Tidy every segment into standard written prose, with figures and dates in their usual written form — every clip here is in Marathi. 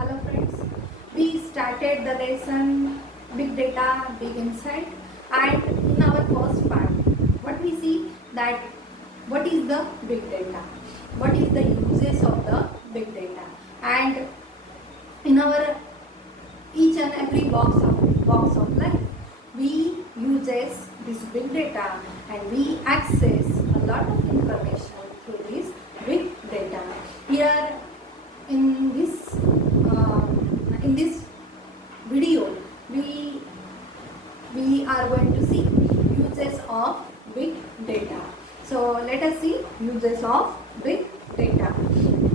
Hello friends, we started the lesson Big Data, Big Insight, and in our first part, what we see that what is the big data, what is the uses of the big data, and in our each and every box of life, we uses this big data and we access a lot of information through this big data. Here in this video, we are going to see uses of big data. So let us see uses of big data.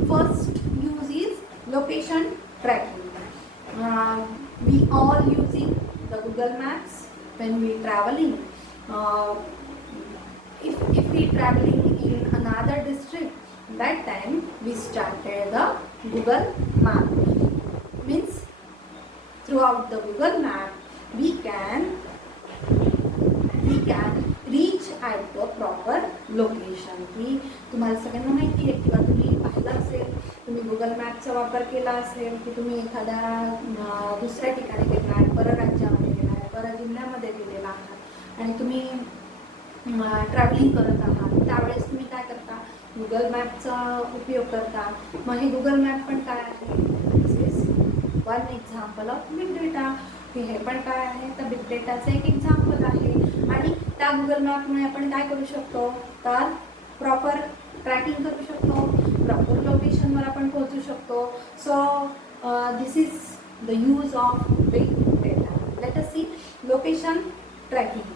First use is location tracking. We all using the Google Maps when we traveling. If we traveling in another district, that time we started the Google Map. Means throughout the Google Map we can reach at the proper location. की तुम्हाला सगळ्यांना माहिती आहे किंवा तुम्ही पाहिलं असेल, तुम्ही गुगल मॅपचा वापर केला असेल की तुम्ही एखाद्या दुसऱ्या ठिकाणी गेलात, परराज्यामध्ये गेलात, परजिल्ह्यामध्ये गेलेला आहात आणि तुम्ही ट्रॅव्हलिंग करत आहात, त्यावेळेस तुम्ही काय करता, गुगल मॅपचा उपयोग करता. मग हे गुगल मॅप पण काय आहे, this is one example of big data. हे पण काय आहे, तर बिग डेटाचं एक एक्झाम्पल आहे. आणि त्या गुगल मॅपमुळे आपण काय करू शकतो, तर प्रॉपर ट्रॅकिंग करू शकतो, प्रॉपर लोकेशनवर आपण पोहोचू शकतो. So this is the use of big data. Let us see location tracking.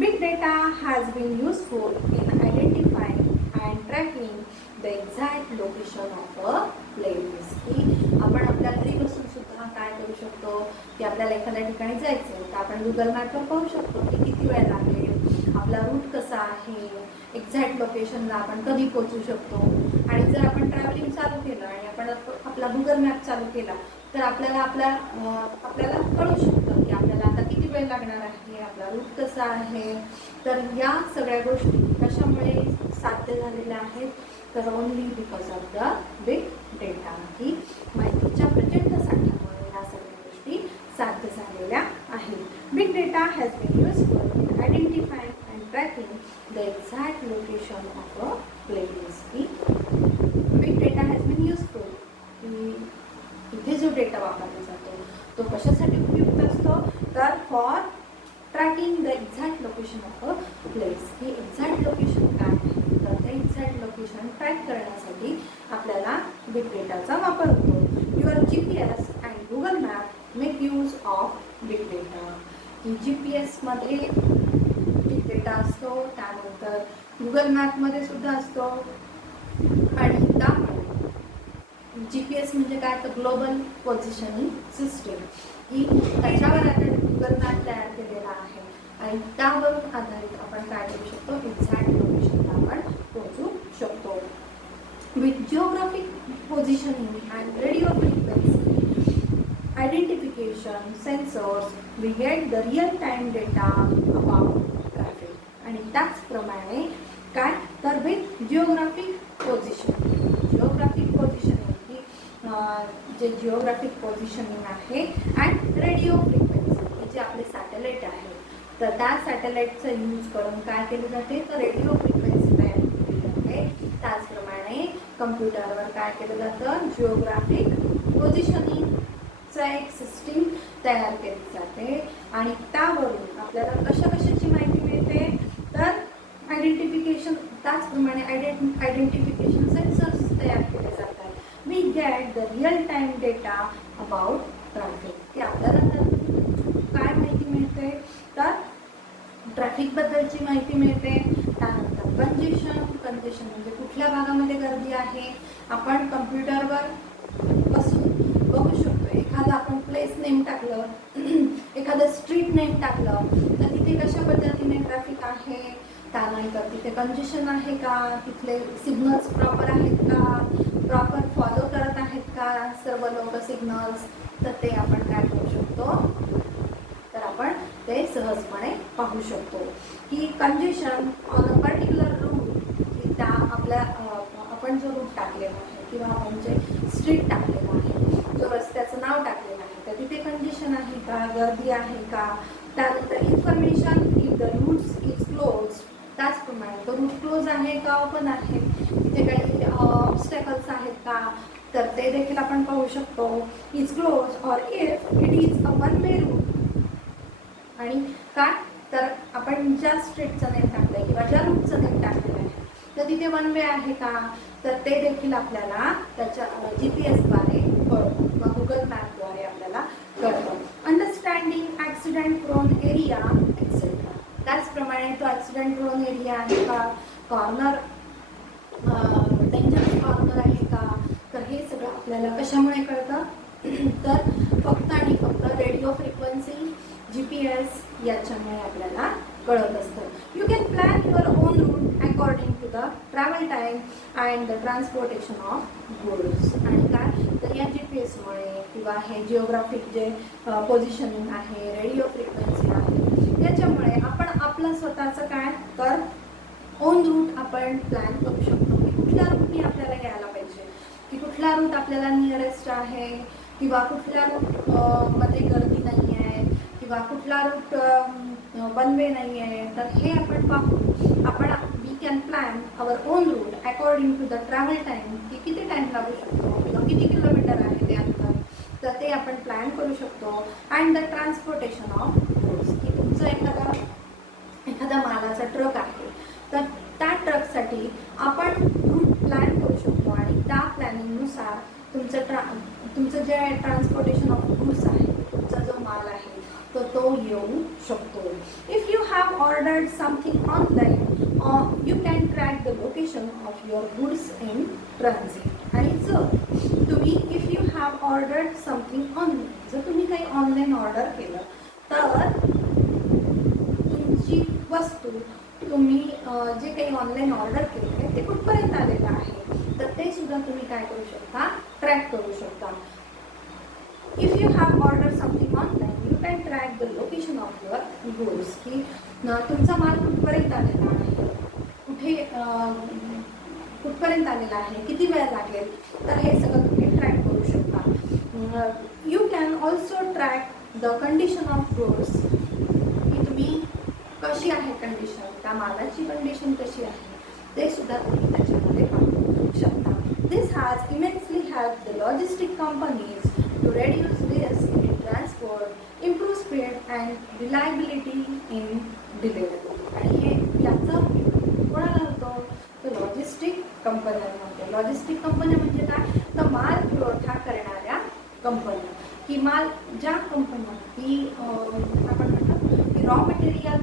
Big data has been useful in identifying and tracking the exact location of a place. की आपण आपल्या घरी बसून सुद्धा काय करू शकतो, की आपल्याला एखाद्या ठिकाणी जायचं तर आपण गुगल मॅपवर पाहू शकतो की किती वेळ लागेल, आपला रूट कसा आहे, एक्झॅक्ट लोकेशनला आपण कधी पोहोचू शकतो. आणि जर आपण ट्रॅव्हलिंग चालू केलं आणि आपण आपला गुगल मॅप चालू केला तर आपल्याला कळू शकतं की आपल्याला आता किती वेळ लागणार आहे, आपला रूट कसा आहे. तर या सगळ्या गोष्टी कशामुळे साध्य झालेल्या आहेत, तर only because of the big data. की माहितीच्या प्रचंड साठ्यामुळे ह्या सगळ्या गोष्टी साध्य झालेल्या आहेत. Big data has been useful in identifying and tracking the exact location of a place. की big data has been useful, की इथे जो डेटा वापरला जातो तो कशासाठी उपयुक्त असतो, तर for tracking the exact location of a place. की एक्झॅक्ट लोकेशन काय आहे, तर ते एक्झॅक्ट लोकेशन ट्रॅक करण्यासाठी आपल्याला बिग डेटाचा वापर होतो. Your GPS and Google map make use of big data. की GPS मध्ये बिग डेटा असतो, त्यानंतर गुगल मॅपमध्ये सुद्धा असतो. आणि त्यामुळे GPS म्हणजे काय, तर ग्लोबल पोझिशनिंग सिस्टीम. की त्याच्यावर आता गुगल मॅप तयार केलेला आहे आणि त्यावरून आधारित आपण काय करू शकतो, एक्झॅक्ट लोकेशनला आपण पोहोचू शकतो. With geographic positioning and radio frequency identification sensors we get the real time data about traffic. आणि त्याचप्रमाणे काय, तर विथ जिओग्राफिक पोझिशनिंग जे जिओग्राफिक पोझिशनिंग आहे अँड रेडिओ फ्रिक्वेन्सी, जे आपले सॅटेलाइट आहे, तर त्या सॅटेलाइटचा यूज करून काय केले जाते, तर रेडिओ फ्रिक्वेन्सी तयार केली जाते. त्याचप्रमाणे कम्प्युटरवर काय केलं जातं, जिओग्राफिक पोझिशनिंगचं एक सिस्टीम तयार केली जाते. आणि त्यावरून आपल्याला कशाची माहिती मिळते, तर आयडेंटिफिकेशन, त्याचप्रमाणे आयडेंटिफिकेशन सेन्सर्स तयार केले जातात. We get the real time data about traffic. की आपल्याला काय माहिती मिळते, तर ट्रॅफिकबद्दलची माहिती मिळते. त्यानंतर कंजेशन म्हणजे कुठल्या भागामध्ये गर्दी आहे, आपण कम्प्युटरवर बसून बघू शकतो. एखादं आपण प्लेस नेम टाकलं, एखादं स्ट्रीट नेम टाकलं, तर तिथे कशा पद्धतीने ट्रॅफिक आहे, त्यानंतर तिथे कंजेशन आहे का, तिथले सिग्नल्स प्रॉपर आहेत का, प्रॉपर फॉलो करत आहेत का सर्व लोक सिग्नल्स, तर ते आपण काय करू शकतो, तर आपण ते सहजपणे पाहू शकतो. की congestion on a particular route, की त्या आपण जो रूट टाकलेला आहे किंवा आपण जे स्ट्रीट टाकलेला आहे, जो रस्त्याचं का, गर्दी आहे का. त्यानंतर information if the routes is close, त्याचप्रमाणे तो रूट क्लोज आहे का ओपन आहे, तिथे काही ऑब्स्टॅकल्स आहेत का, तर ते देखील आपण पाहू शकतो. Is close or if it is a one way route, आणि काय तर आपण ज्या स्ट्रीटचं नेम टाकलंय किंवा ज्या रूटचं नेम टाकलेलं आहे तर तिथे वन वे आहे का, तर ते देखील आपल्याला त्याच्या GPS द्वारे कळतं किंवा गुगल मॅपद्वारे आपल्याला कळतं. Understanding accident prone area etcetera, त्याचप्रमाणे तो ॲक्सिडेंट प्रोन एरिया आहे का, कॉर्नर डेंजरस कॉर्नर आहे का, तर हे सगळं आपल्याला कशामुळे कळतं तर फक्त आणि फक्त रेडिओ फ्रिक्वेन्सी GPS याच्यामुळे आपल्याला कळत असतं. You can plan your own route according to the travel time and the transportation of goods. आणि काय तर या GPSमुळे किंवा हे जिओग्राफिक जे पोझिशनिंग आहे, रेडिओ फ्रिक्वेन्सी आहे, याच्यामुळे आपण आपलं स्वतःचं काय तर ओन रूट आपण प्लॅन करू शकतो की कुठल्या रूटने आपल्याला यायला पाहिजे, की कुठला रूट आपल्याला नियरेस्ट आहे किंवा कुठल्या रूट मध्ये गर्दी नाही आहे किंवा कुठला रूट वन वे नाही आहे. तर हे आपण पाहून आपण we can plan our own route according to the travel time, की किती टाईम लागू शकतो किंवा किती किलोमीटर आहे ते अंतर, तर ते आपण प्लॅन करू शकतो. And the transportation of goods, की तुमचं एखादा मालाचा ट्रक आहे तर त्या ट्रकसाठी आपण रूट प्लॅन करू शकतो आणि त्या प्लॅनिंगनुसार तुमचं जे ट्रान्सपोर्टेशन ऑफ गुड्स आहे, तुमचा जो माल आहे तर तो येऊ शकतो. If you have ordered something online you can track the location of your goods in transit. आणि जर तुम्ही if you have ordered something online, जर तुम्ही काही ऑनलाईन ऑर्डर केलं तर तुमची वस्तू तुम्ही जे काही ऑनलाईन ऑर्डर केलं आहे ते कुठपर्यंत आलेलं आहे तर ते सुद्धा तुम्ही काय करू शकता ट्रॅक करू शकता. If you have order something online you can track the location of your goods, की तुमचा माल कुठपर्यंत आलेला आहे, कुठपर्यंत आलेला आहे, किती वेळ लागेल, तर हे सगळं तुम्ही ट्रॅक करू शकता. You can also track the condition of goods, की तुम्ही कशी आहे कंडिशन, त्या मालाची कंडिशन कशी आहे ते सुद्धा तुम्ही त्याच्यामध्ये पाहू शकता. This has immensely help the logistic companies to reduce risk in transport, improve speed and reliability in delivery. आणि हे याचं कोणाला होतं तर लॉजिस्टिक कंपन्यांमध्ये. लॉजिस्टिक कंपन्या म्हणजे काय तर माल पुरवठा करणाऱ्या कंपन्या, की माल ज्या कंपन्या की आपण म्हणतो की रॉ मटेरियल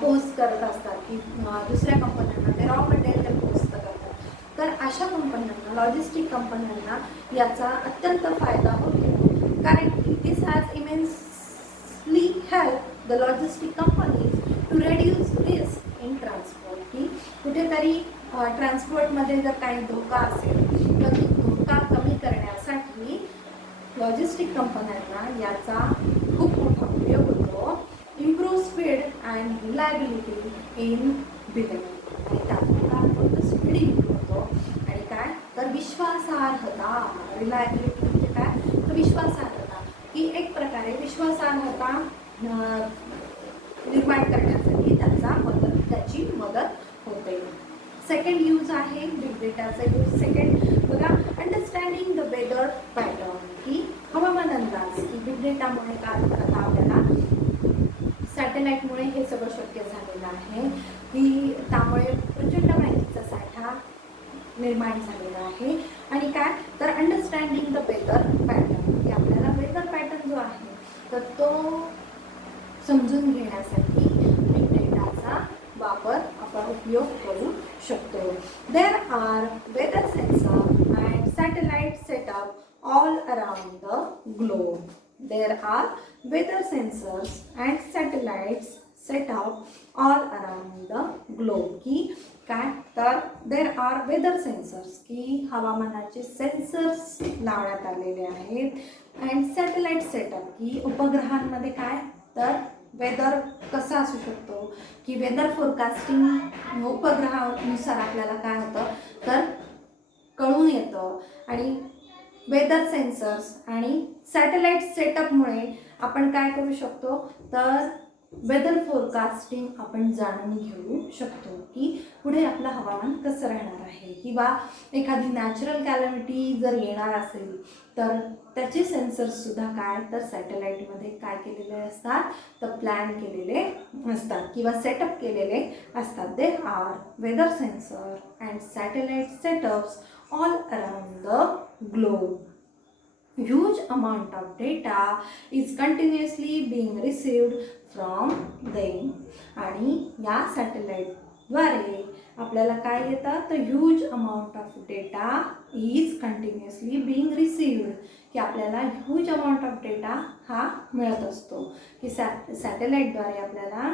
पोस्ट करत असतात की दुसऱ्या कंपन्यांना ते रॉ मटेरियल पोस्ट करतात, तर अशा कंपन्यांना लॉजिस्टिक कंपन्यांना याचा अत्यंत फायदा होतो. कारण की this has immensely help the logistic companies to reduce risk in transport, की कुठेतरी ट्रान्सपोर्टमध्ये जर काही धोका असेल तर धोका कमी करण्यासाठी लॉजिस्टिक कंपन्यांना याचा खूप मोठा उपयोग होतो. Improve speed and reliability in delivery, आणि त्यातून काय होतं स्पीड इम्प्रूव्ह होतो आणि काय तर विश्वासार्हता. रिलायबिलिटी म्हणजे काय तर विश्वासार्हता, की एक प्रकारे विश्वासार्हता निर्माण करण्यासाठी त्याची मदत होते. सेकंड यूज आहे बिग डेटाचा यूज. सेकंड बघा अंडरस्टँडिंग द वेदर पॅटर्न, की हवामान अंदाज, की बिग डेटामुळे काय होतं आपल्याला सॅटेलाईटमुळे हे सगळं शक्य झालेलं आहे, की त्यामुळे प्रचंड माहितीचा साठा निर्माण झालेला आहे. आणि काय तर अंडरस्टँडिंग द वेदर पॅटर्न, की आपल्याला वेदर पॅटर्न जो आहे तर तो समजून घेण्यासाठी बिग डेटाचा वापर आपण उपयोग करू शकतो. There are weather sensor and satellite setup all around the globe. There are weather sensors and satellites set up all around the globe. की काय तर there are weather sensors, की हवामानाचे सेन्सर्स लावण्यात आलेले आहेत and satellite setup, की उपग्रहांमध्ये काय तर वेदर कसा असू शकतो की वेदर फोरकास्टिंग उपग्रहानुसार आपल्याला काय होतं तर कळून येतं. आणि वेदर सेन्सर्स आणि सॅटेलाइट सेटअपमुळे आपण काय करू शकतो, तर वेदर फोरकास्टिंग आपण जाणून घेऊ शकतो की पुढे आपलं हवामान कसं राहणार आहे, किंवा एखादी नॅचरल कॅलॅमिटी जर येणार असेल तर त्याचे सेन्सर्ससुद्धा काय तर सॅटेलाईटमध्ये काय केलेले असतात, तर प्लॅन केलेले असतात किंवा सेटअप केलेले असतात. They are weather sensor and satellite setups all around the globe. Huge amount of data is continuously being received from them. आणि या सॅटेलाइटद्वारे आपल्याला काय येतं, तर huge amount of data is continuously being received, की आपल्याला ह्यूज अमाऊंट ऑफ डेटा हा मिळत असतो, की सॅटेलाइटद्वारे आपल्याला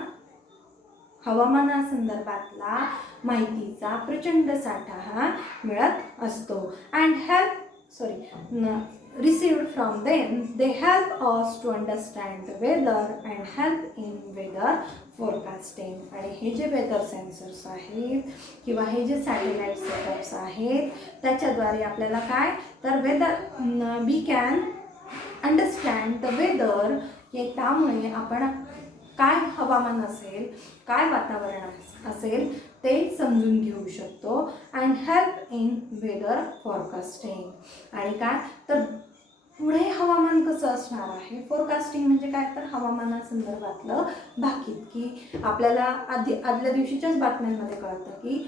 हवामानासंदर्भातला माहितीचा प्रचंड साठा हा मिळत असतो. And received from them, they help us to understand the weather and help in weather forecasting. आणि हे जे वेदर सेन्सर्स आहेत किंवा हे जे सॅटेलाइट सेटअप्स आहेत त्याच्याद्वारे आपल्याला काय तर weather we can understand the weather, की त्यामुळे आपण काय हवामान असेल, काय वातावरण असेल ते समजून घेऊ शकतो. And help in weather forecasting. आणि काय तर पुढे हवामान कसं असणार आहे, फोरकास्टिंग म्हणजे काय तर हवामानासंदर्भातलं भाकीत, की आपल्याला आदल्या दिवशीच्याच बातम्यांमध्ये कळतं की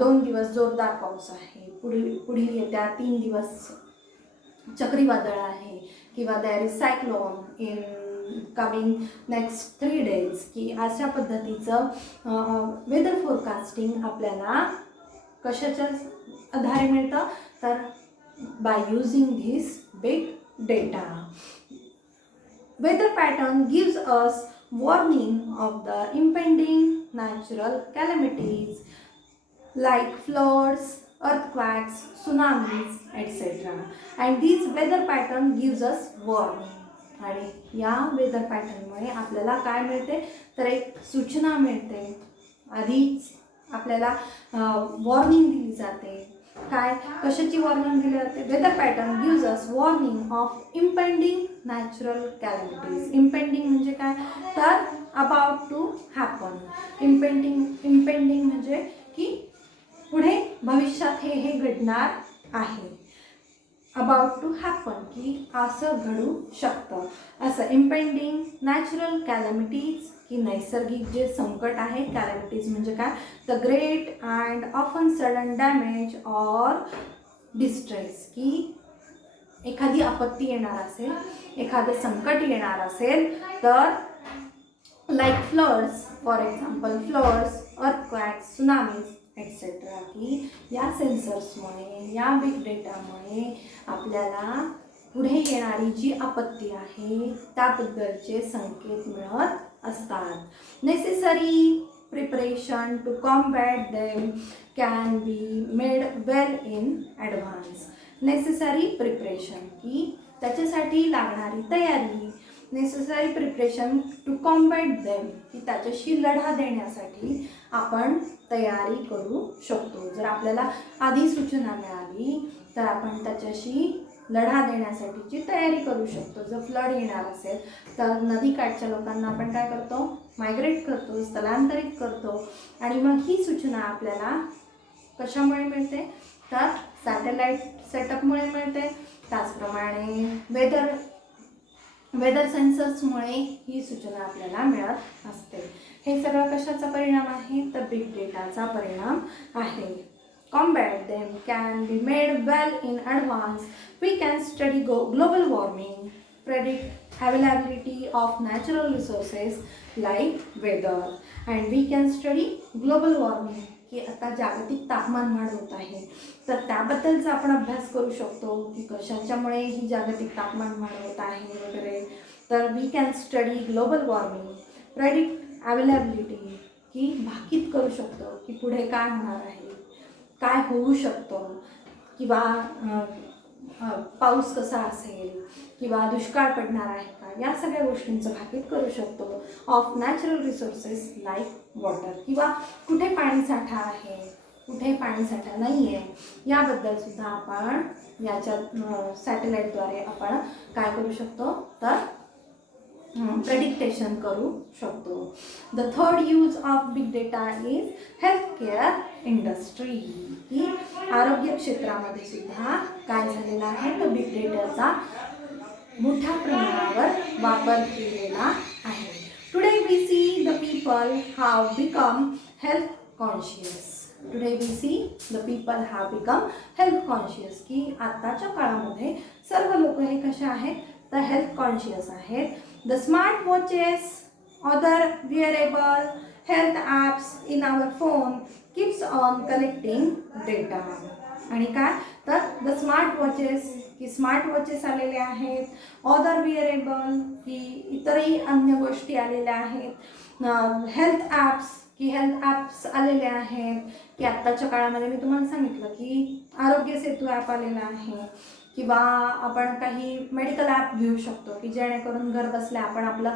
2 दिवस जोरदार पाऊस आहे, पुढील येत्या 3 दिवस चक्रीवादळ आहे, किंवा there is cyclone in coming next 3 days, की अशा पद्धतीचं वेदर फोरकास्टिंग आपल्याला कशाच्या आधारे मिळतं, तर by using this big data. Weather pattern gives us warning of the impending natural calamities like floods, earthquakes, tsunamis, etc. And these weather pattern gives us warning. आणि या वेदर पॅटर्नमुळे आपल्याला काय मिळते, तर एक सूचना मिळते, आधीच आपल्याला वॉर्निंग दिली जाते. काय कशाची वॉर्निंग दिली जाते, weather pattern gives us warning of impending natural calamities. Impending म्हणजे काय तर अबाउट टू हॅपन. इम्पेंडिंग म्हणजे की पुढे भविष्यात हे घडणार आहे. अबाउट टू हॅपन की असं घडू शकतं, असं. इम्पेंडिंग नॅचरल कॅलॅमिटीज की नैसर्गिक जे संकट आहे, कॅलॅमिटीज म्हणजे काय the great and often sudden damage or distress, की एखादी आपत्ती येणार असेल, एखादं संकट येणार असेल तर like floods, for example floods, earthquakes, tsunamis etcetera, की या सेन्सर्समुळे, या बिग डेटामुळे आपल्याला पुढे येणारी जी आपत्ती आहे त्याबद्दलचे संकेत मिळत असतात. Necessary preparation to combat them can be made well in advance. Necessary preparation की त्याच्यासाठी लागणारी तयारी, necessary preparation to combat them की त्याच्याशी लढा देण्यासाठी आपण तयारी करू शकतो. जर आपल्याला आधी सूचना मिळाली तर आपण त्याच्याशी लढा देण्यासाठीची तयारी करू शकतो. जर फ्लड येणार असेल तर नदीकाठच्या लोकांना आपण काय करतो, मायग्रेट करतो, स्थलांतरित करतो. आणि मग ही सूचना आपल्याला कशामुळे मिळते, तर सॅटेलाइट सेटअपमुळे मिळते. त्याचप्रमाणे वेदर सेन्सर्समुळे ही सूचना आपल्याला मिळत असते. हे सगळं कशाचा परिणाम आहे, तर बिग डेटाचा परिणाम आहे. Combat them can be made well in advance. We can study global warming, predict availability of natural resources like weather, and we can study global warming, की आता जागतिक तापमानवाढ होत आहे तर त्याबद्दलचा आपण अभ्यास करू शकतो की कशाच्यामुळे ही जागतिक तापमानवाढ होत आहे वगैरे. तर we can study global warming, predict availability, की भाकीत करू शकतो की पुढे काय होणार आहे, काय होऊ शकतं, किंवा पाऊस कसा असेल, किंवा दुष्काळ पडणार आहे का, या सगळ्या गोष्टींचं भाकीत करू शकतो. Of natural resources like water, किंवा कुठे पाणी साठा आहे, कुठे पाणीसाठा नाही आहे, याबद्दल सुद्धा आपण याच्यात सॅटेलाईटद्वारे आपण काय करू शकतो तर प्रेडिक्टेशन करू शकतो. The third use of big data is health care industry. ही आरोग्य क्षेत्रामध्ये सुद्धा काय झालेला आहे तर बिग डेटाचा मोठ्या प्रमाणावर वापर केलेला आहे. Today we see the people have become health conscious. Today we see the people have become health conscious, की आत्ताच्या काळामध्ये सर्व लोक हे कसे आहेत तर हेल्थ कॉन्शियस आहेत. The smart watches, other wearable health apps in our phone keeps on collecting data. आणि काय तर द स्मार्ट वॉचेस, की स्मार्ट वॉचेस आलेले आहेत, अदर विअरेबल की इतरही अन्य गोष्टी आलेल्या आहेत, हेल्थ ॲप्स की हेल्थ ॲप्स आलेले आहेत, की आत्ताच्या काळामध्ये मी तुम्हाला सांगितलं की आरोग्य सेतू ॲप आलेला आहे, किंवा आपण काही मेडिकल ॲप घेऊ शकतो की जेणेकरून घर बसल्या आपण आपलं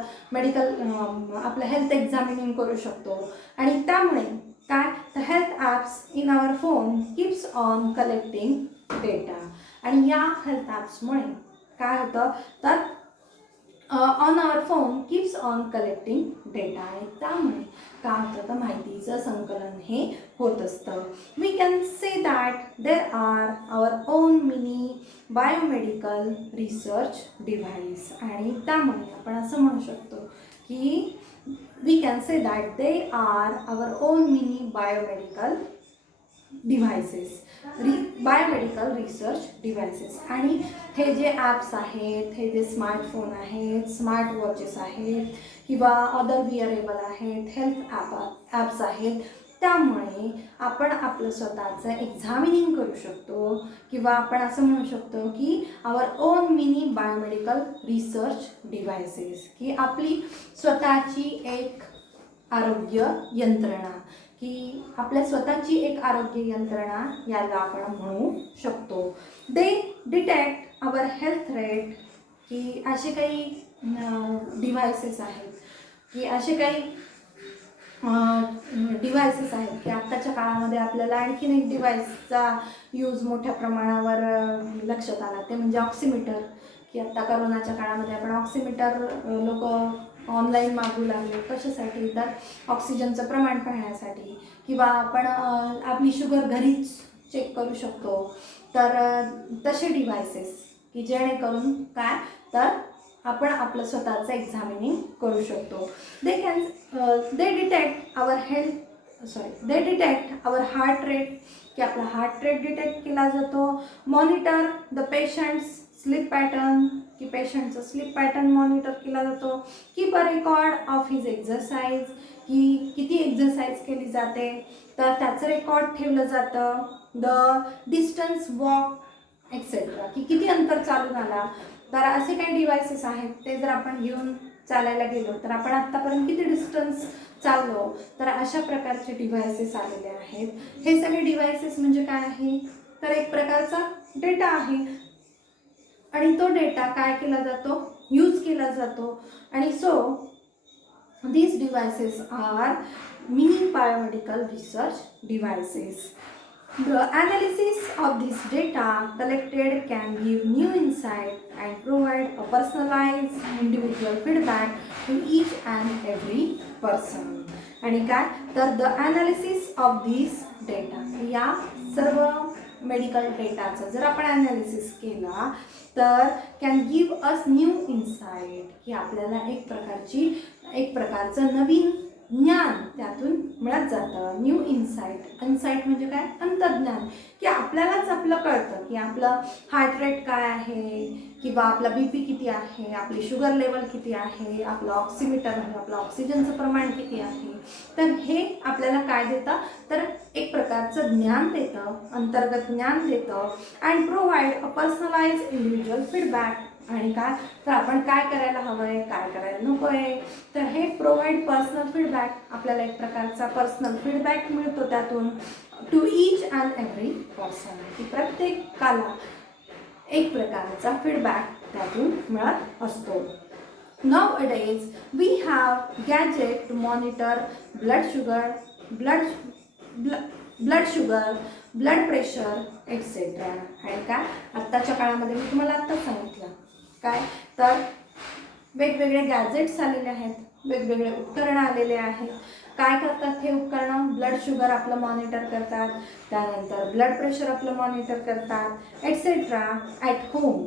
आपलं हेल्थ एक्झामिनिंग करू शकतो. आणि त्यामुळे काय तर health apps in our phone keeps on collecting data. आणि या हेल्थ ॲप्समुळे काय होतं तर on our phone keeps on collecting data. आणि त्यामुळे काय होतं तर माहितीचं संकलन हे होत असतं. We can say that there are our own mini biomedical research device. आणि त्यामुळे आपण असं म्हणू शकतो की we can say that they are our own mini biomedical devices, biomedical research devices. आणि हे जे ॲप्स आहेत, हे जे स्मार्टफोन आहेत, स्मार्ट वॉचेस आहेत, किंवा अदर विअरेबल आहेत, हेल्थ ॲप्स आहेत, त्यामुळे आपण आपलं स्वतःचं एक्झामिनिंग करू शकतो, किंवा आपण असं म्हणू शकतो की our own mini biomedical research devices, की आपली स्वतःची एक आरोग्य यंत्रणा, की आपल्या स्वतःची एक आरोग्य यंत्रणा याला आपण म्हणू शकतो. They detect our health rate, की असे काही डिव्हाइसेस आहेत, की असे काही डिव्हाइसेस आहेत की आत्ताच्या काळामध्ये आपल्याला आणखीन एक डिव्हाइसचा यूज मोठ्या प्रमाणावर लक्षात आला, ते म्हणजे ऑक्सिमीटर. की आत्ता करोनाच्या काळामध्ये आपण ऑक्सिमीटर लोक ऑनलाईन मागू लागले. कशासाठी तर ऑक्सिजनचं प्रमाण पाहण्यासाठी, किंवा आपण आपली शुगर घरीच चेक करू शकतो. तर तसे डिव्हाइसेस की जेणेकरून काय तर आपण आपलं स्वतःचं एक्झामिनिंग करू शकतो. They detect our heart rate, की आपला हार्ट रेट डिटेक्ट केला जातो. Monitor the patients sleep pattern, की पेशंटचं स्लीप पॅटर्न मॉनिटर केला जातो. Keep a record of his exercise, की किती एक्झरसाइज केली जाते तर त्याचं रेकॉर्ड ठेवलं जातं. द डिस्टन्स वॉक एक्सेट्रा, की किती अंतर चालून आला. तर असे काही डिव्हाइसेस आहेत, ते जर आपण घेऊन चालायला गेलो तर आपण आत्तापर्यंत किती डिस्टन्स चाललो, तर अशा प्रकारचे डिव्हाइसेस आलेले आहेत. हे सगळे डिव्हाइसेस म्हणजे काय आहे तर एक प्रकारचा डेटा आहे, आणि तो डेटा काय केला जातो यूज केला जातो. आणि so these devices are mini biomedical research devices. The analysis of this data collected can give new insight and provide a personalized individual feedback to each and every person. आणि काय तर the analysis of this data, या सर्व मेडिकल डेटाचं जर आपण ॲनालिसिस केला तर can give us new insight, की आपल्याला एक प्रकारचं नवीन ज्ञान त्यातून मिळत जातं. न्यू इन्साईट म्हणजे काय अंतर्ज्ञान, की आपल्यालाच आपलं कळतं की आपलं हार्ट रेट काय आहे, किंवा आपला BP किती आहे, आपली शुगर लेवल किती आहे, आपलं ऑक्सिमीटर म्हणजे आपलं ऑक्सिजनचं प्रमाण किती आहे. तर हे आपल्याला काय देतं तर एक प्रकारचं ज्ञान देतं, अंतर्गत ज्ञान देतं. And provide a personalise individual feedback. आणि काय तर आपण काय करायला हवं आहे, काय करायला नको आहे, तर हे प्रोव्हाइड पर्सनल फीडबॅक, आपल्याला एक प्रकारचा पर्सनल फीडबॅक मिळतो त्यातून. To each and every person, की प्रत्येकाला एक प्रकारचा फीडबॅक त्यातून मिळत असतो. Nowadays we have gadget to monitor blood sugar, blood sugar, blood pressure etcetera. आणि काय आत्ताच्या काळामध्ये मी तुम्हाला आत्ताच सांगितलं काय, तर वेगवेगळे गॅजेट्स आलेले आहेत, वेगवेगळे उपकरणं आलेले आहेत. काय करतात हे उपकरणं? ब्लड शुगर आपलं मॉनिटर करतात, त्यानंतर ब्लड प्रेशर आपलं मॉनिटर करतात एक्सेट्रा. ॲट होम,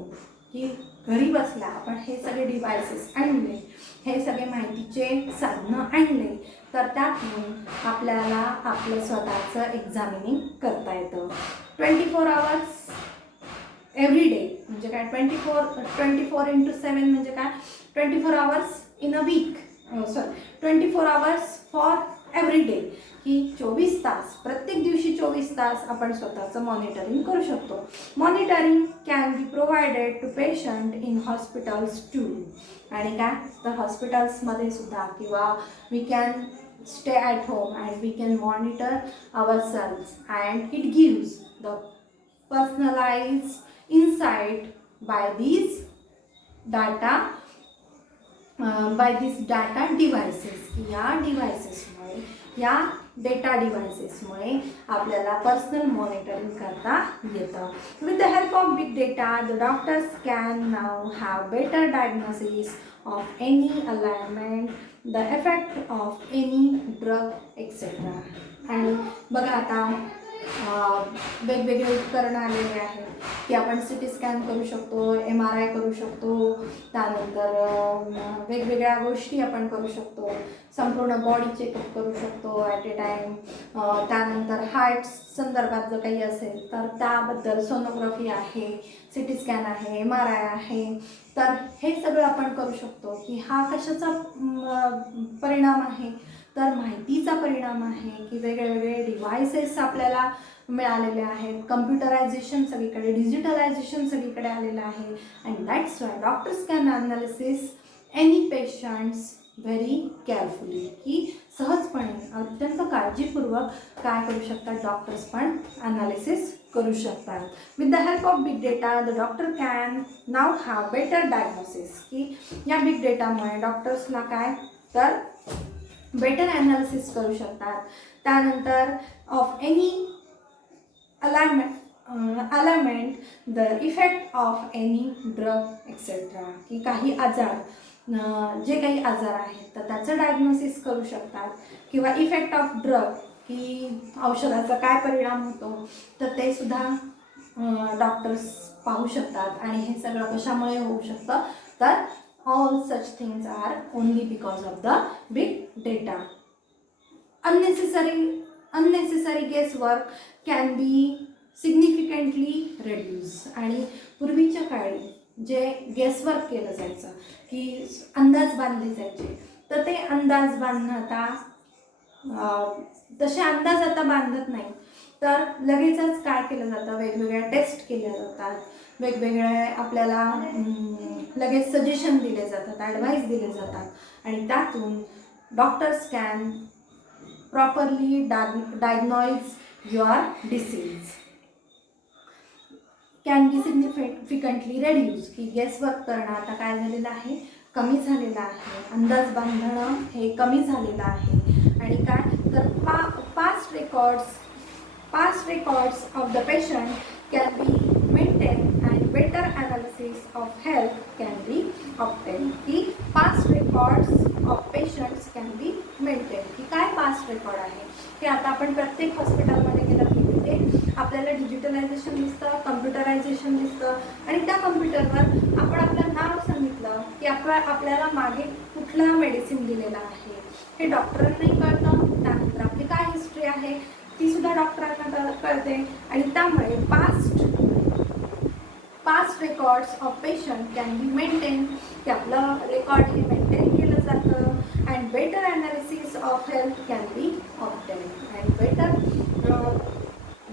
की घरी बसल्या आपण हे सगळे डिव्हायसेस आणले, हे सगळे माहितीचे साधनं आणले, तर त्यातून आपल्याला आपलं स्वतःचं एक्झामिनिंग करता येतं. 24 आवर्स एव्हरी डे म्हणजे काय, 24x7 म्हणजे काय, 24 hours in a week, 24 hours for every day, की 24 तास, प्रत्येक दिवशी 24 तास आपण स्वतःचं मॉनिटरिंग करू शकतो. Monitoring can be provided to patient in hospitals too. आणि काय, तर हॉस्पिटल्समध्ये सुद्धा, किंवा we can stay at home and we can monitor ourselves, and it gives the personalized insight by these data devices, की या डिव्हायसेसमुळे, या डेटा डिव्हायसेसमुळे आपल्याला पर्सनल मॉनिटरिंग करता येतं. With the help of big data the doctors can now have better diagnosis of any alignment, the effect of any drug etcetera. आणि बघा आता वेगवेगळे उपकरणं आलेले आहेत, की आपण CT स्कॅन करू शकतो, MRI करू शकतो, त्यानंतर वेगवेगळ्या गोष्टी आपण करू शकतो, संपूर्ण बॉडी चेकअप करू शकतो ॲट ए टाईम. त्यानंतर हार्ट संदर्भात जर काही असेल तर त्याबद्दल सोनोग्राफी आहे, CT स्कॅन आहे, MRI आहे, तर हे सगळं आपण करू शकतो. की हा कशाचा परिणाम आहे, तर माहितीचा परिणाम आहे, की वेगवेगळे डिव्हायसेस आपल्याला मिळालेले आहेत. कम्प्युटरायझेशन सगळीकडे, डिजिटलायझेशन सगळीकडे आलेलं आहे. And that's why doctors can analysis any patients very carefully, की सहजपणे, अत्यंत काळजीपूर्वक काय करू शकतात, डॉक्टर्स पण ॲनालिसिस करू शकतात. With the help of big data the doctor can now have better diagnosis, की या बिग डेटामुळे डॉक्टर्सला काय, तर बेटर ॲनालिसिस करू शकतात. त्यानंतर of any alignment, the effect of any drug etcetera, की काही आजार, जे काही आजार आहेत तर त्याचं डायग्नोसिस करू शकतात. किंवा इफेक्ट ऑफ ड्रग, की औषधाचा काय परिणाम होतो, तर ते सुद्धा डॉक्टर्स पाहू शकतात. आणि हे सगळं कशामुळे होऊ शकतं, तर all such things are only because of the big data. Unnecessary guesswork can be significantly reduced. आणि पूर्वीच्या काळी जे गेसवर्क केलं जायचं, की अंदाज बांधले जायचे, तर ते अंदाज बांधणं आता तसे अंदाज आता बांधत नाही, तर लगेचच काय केलं जातं, वेगवेगळ्या टेस्ट केल्या जातात, वेगवेगळे आपल्याला लगेच सजेशन दिले जातात, ॲडवाईस दिले जातात. आणि त्यातून doctors can properly diagnose your disease, can be significantly reduce, की गेसवर्क करणं आता काय झालेलं आहे, कमी झालेलं आहे. अंदाज बांधणं हे कमी झालेलं आहे. आणि काय, तर past records of the patient can be maintain and better analysis of health can be obtain, की past records of patients can be maintain. की काय पास्ट रेकॉर्ड आहे, की आता आपण प्रत्येक हॉस्पिटलमध्ये गेलं की तिथे आपल्याला डिजिटलायझेशन दिसतं, कम्प्युटरायझेशन दिसतं. आणि त्या कम्प्युटरवर आपण आपलं नाव सांगितलं की आपल्याला मागे कुठला मेडिसिन दिलेला आहे हे डॉक्टरांनाही कळतं. त्यानंतर आपली काय हिस्ट्री आहे ती सुद्धा डॉक्टरांना कळते. आणि त्यामुळे past records of patient can be maintain, की आपलं रेकॉर्ड हे मेंटेन केलं जातं. And better analysis of health can be obtain. And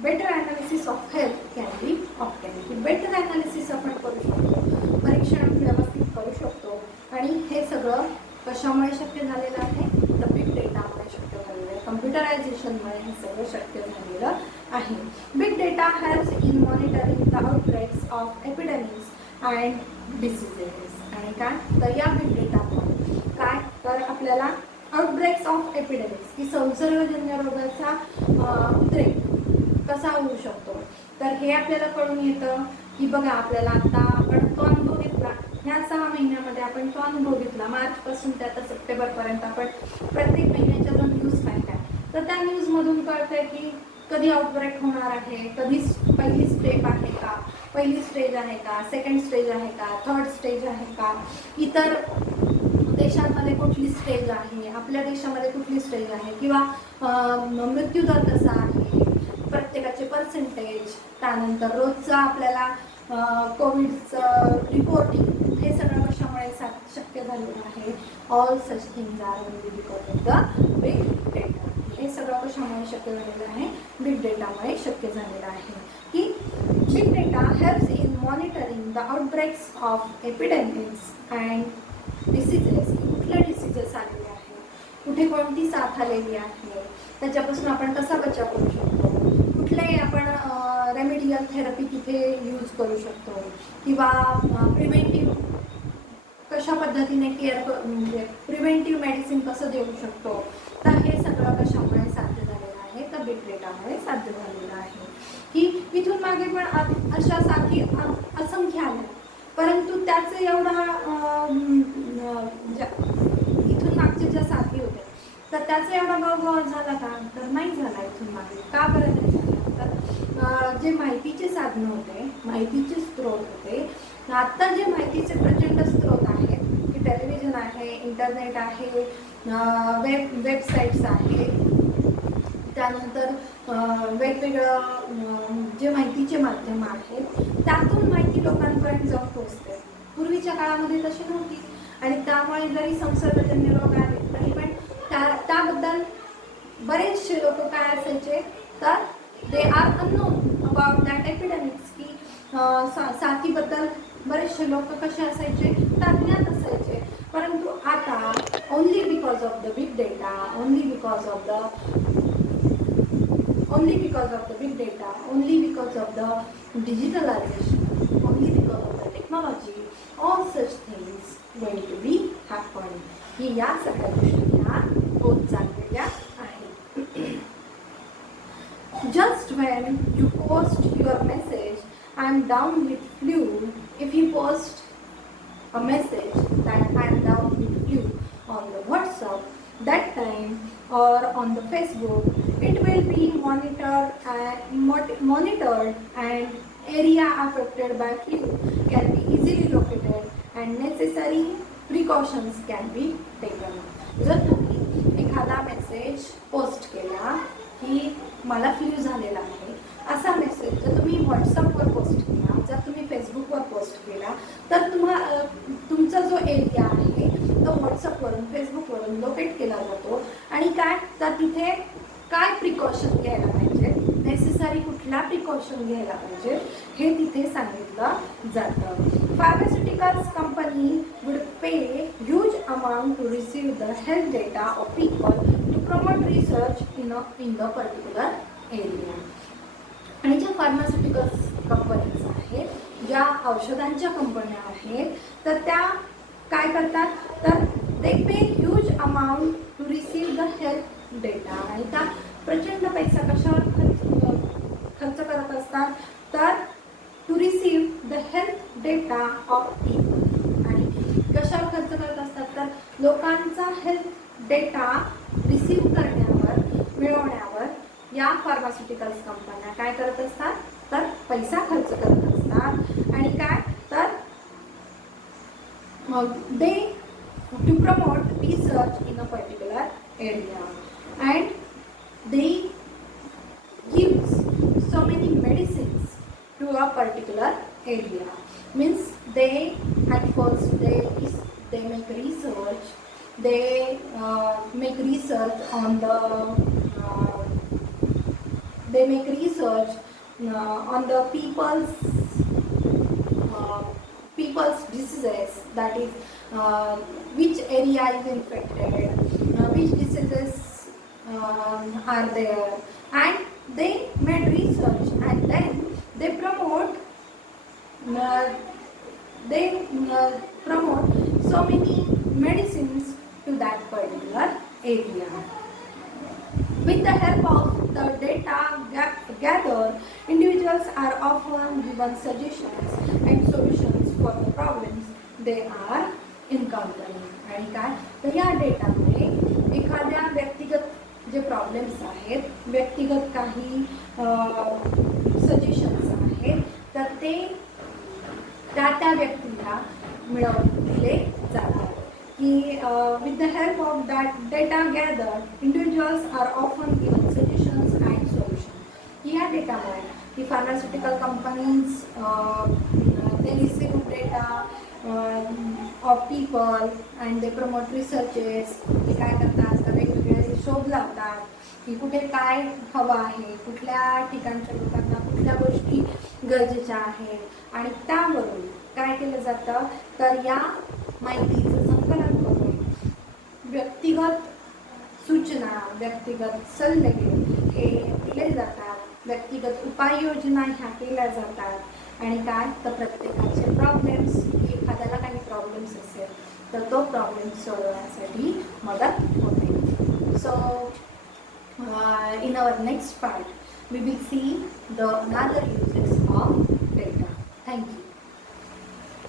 better analysis of health can be obtain, की बेटर ॲनालिसिस आपण करू शकतो, परीक्षण व्यवस्थित करू शकतो. आणि हे सगळं कशामुळे शक्य झालेलं आहे, तर बिग डेटामुळे शक्य झालेलं आहे, कम्प्युटरायझेशनमुळे हे सगळं शक्य झालेलं आहे. Big data helps in monitoring the outbreaks of epidemics and diseases. आणि काय, तर या बिग डेटामुळे काय, तर आपल्याला आउटब्रेक्स ऑफ एपिडेमिक्स, की संसर्गजन्य रोगाचा उद्रेक कसा होऊ शकतो. तर हे आपल्याला कळून येतं की बघा, आपल्याला आता आपण तो अनुभव घेतला, ह्या 6 महिन्यामध्ये आपण तो अनुभव घेतला, मार्चपासून ते आता सप्टेंबरपर्यंत आपण प्रत्येक महिन्याच्या जो न्यूज पाहिल्या, तर त्या न्यूजमधून कळतंय की कधी आउटब्रेक होणार आहे, कधी पहिली स्टेप आहे का, पहिली स्टेज आहे का, सेकंड स्टेज आहे का, थर्ड स्टेज आहे का, इतर देशांमध्ये कुठली स्टेज आहे, आपल्या देशामध्ये कुठली स्टेज आहे, किंवा मृत्यूदर कसा आहे, प्रत्येकाचे पर्सेंटेज, त्यानंतर रोजचं आपल्याला कोविडचं रिपोर्टिंग, हे सगळं कशामुळे शक्य झालेलं आहे. All such things are only because of the big data. हे सगळं कशामुळे शक्य झालेलं आहे, बिग डेटामुळे शक्य झालेलं आहे. की big data helps in monitoring the outbreaks of epidemics and diseases. कुठले डिसीजेस आलेले आहे, कुठे कोणती साथ आलेली आहे, त्याच्यापासून आपण कसा बचाव करू शकतो, कुठल्याही आपण रेमेडियल थेरपी तिथे यूज करू शकतो, किंवा प्रिव्हेंटिव्ह कशा पद्धतीने केअर, म्हणजे प्रिव्हेंटिव्ह मेडिसिन कसं देऊ शकतो. तर हे सगळं कशामुळे साध्य झालेलं आहे, तर बिग डेटामुळे साध्य झालेलं आहे. की इथून मागे पण अशा साथी असंख्य आल्या, परंतु त्याचं एवढा इथून मागच्या ज्या साथी होत्या, तर त्याचा एवढा गौरव झाला का, तर नाही झाला इथून मागे. का बरं नाही झाला, तर जे माहितीचे साधनं होते, माहितीचे स्रोत होते, आता जे माहितीचे प्रचंड स्रोत आहेत, की टेलिव्हिजन आहे, इंटरनेट आहे, वेबसाईट्स आहेत, त्यानंतर वेगवेगळं जे माहितीचे माध्यम आहेत, त्यातून माहिती लोकांपर्यंत जाऊन पोहोचते. पूर्वीच्या काळामध्ये तशी नव्हती, आणि त्यामुळे जरी संसर्गजन्य रोग आले तरी पण त्याबद्दल बरेचसे लोक काय असायचे, तर they are unknown about that epidemics. की साथीबद्दल बरेचसे लोक कसे असायचे, अज्ञात असायचे. परंतु आता only because of the big data, only because of the big data, only because of the digitalization, only because of the technology, all such things going to be happen. ही या सगळ्या गोष्टी ह्या होत चाललेल्या आहेत. Just when you post your message, I'm down with flu, if you post a message that I'm down with flu on the WhatsApp, that time, or on the Facebook, it will be monitored and area affected by flu can be easily located and necessary precautions can be taken. जर तुम्ही एखादा मेसेज पोस्ट केला की मला फ्लू झालेला आहे, असा मेसेज जर तुम्ही व्हॉट्सअपवर पोस्ट केला, जर तुम्ही फेसबुकवर पोस्ट केला, तर तुमचा जो एरिया आहे तो व्हॉट्सअपवरून, फेसबुकवरून लोकेट केला जातो. आणि काय, तर तिथे काय प्रिकॉशन घ्यायला पाहिजे, नेसेसरी कुठला प्रिकॉशन घ्यायला पाहिजे, हे तिथे सांगितलं जातं. Pharmaceuticals company would pay huge amount to receive the health data of people to promote research in the particular area. आणि ज्या फार्मास्युटिकल्स कंपनीज आहेत, ज्या औषधांच्या कंपन्या आहेत, तर त्या काय करतात, तर they pay huge amount to receive the health data. आणि त्या प्रचंड पैसा कशावर खर्च करत असतात, तर to receive the health data of people. आणि कशावर खर्च करत असतात, तर लोकांचा हेल्थ डेटा रिसीव करण्यावर, मिळवण्यावर या फार्मास्युटिकल्स कंपन्या काय करत असतात, तर पैसा खर्च करत असतात. आणि काय, तर they to promote research in a particular area and they gives so many medicines to a particular area. Means they at first they make research, they make research on the on the people's diseases, that is which area is infected, which diseases are there, and they made research and then they promote so many medicines to that particular area. With the help of the gathered, individuals are often given suggestions and solutions for the problems they are encountering. आणि काय तर या डेटामुळे एखाद्या व्यक्तिगत जे प्रॉब्लेम्स आहेत, व्यक्तिगत काही सजेशन्स आहेत, तर ते त्या व्यक्तीला मिळवले जातात. की with the help of that data gathered, individuals are often given suggestions and solutions. या डेटामुळे की pharmaceutical companies they receive data of people and they promote researches. ते काय करतात तर वेगवेगळे शोध लावतात की कुठे काय हवं आहे, कुठल्या ठिकाणच्या लोकांना कुठल्या गोष्टी गरजेच्या आहेत आणि त्यावरून काय केलं जातं तर या माहितीचं संकलन करून व्यक्तिगत सूचना, व्यक्तिगत सल्ले हे दिले जातात, व्यक्तिगत उपाययोजना ह्या केल्या जातात आणि काय तर प्रत्येकाचे प्रॉब्लेम्स, एखाद्याला काही प्रॉब्लेम्स असेल तर तो प्रॉब्लेम सोडवण्यासाठी मदत होते. So in our next part we will see the another uses of data. Thank you.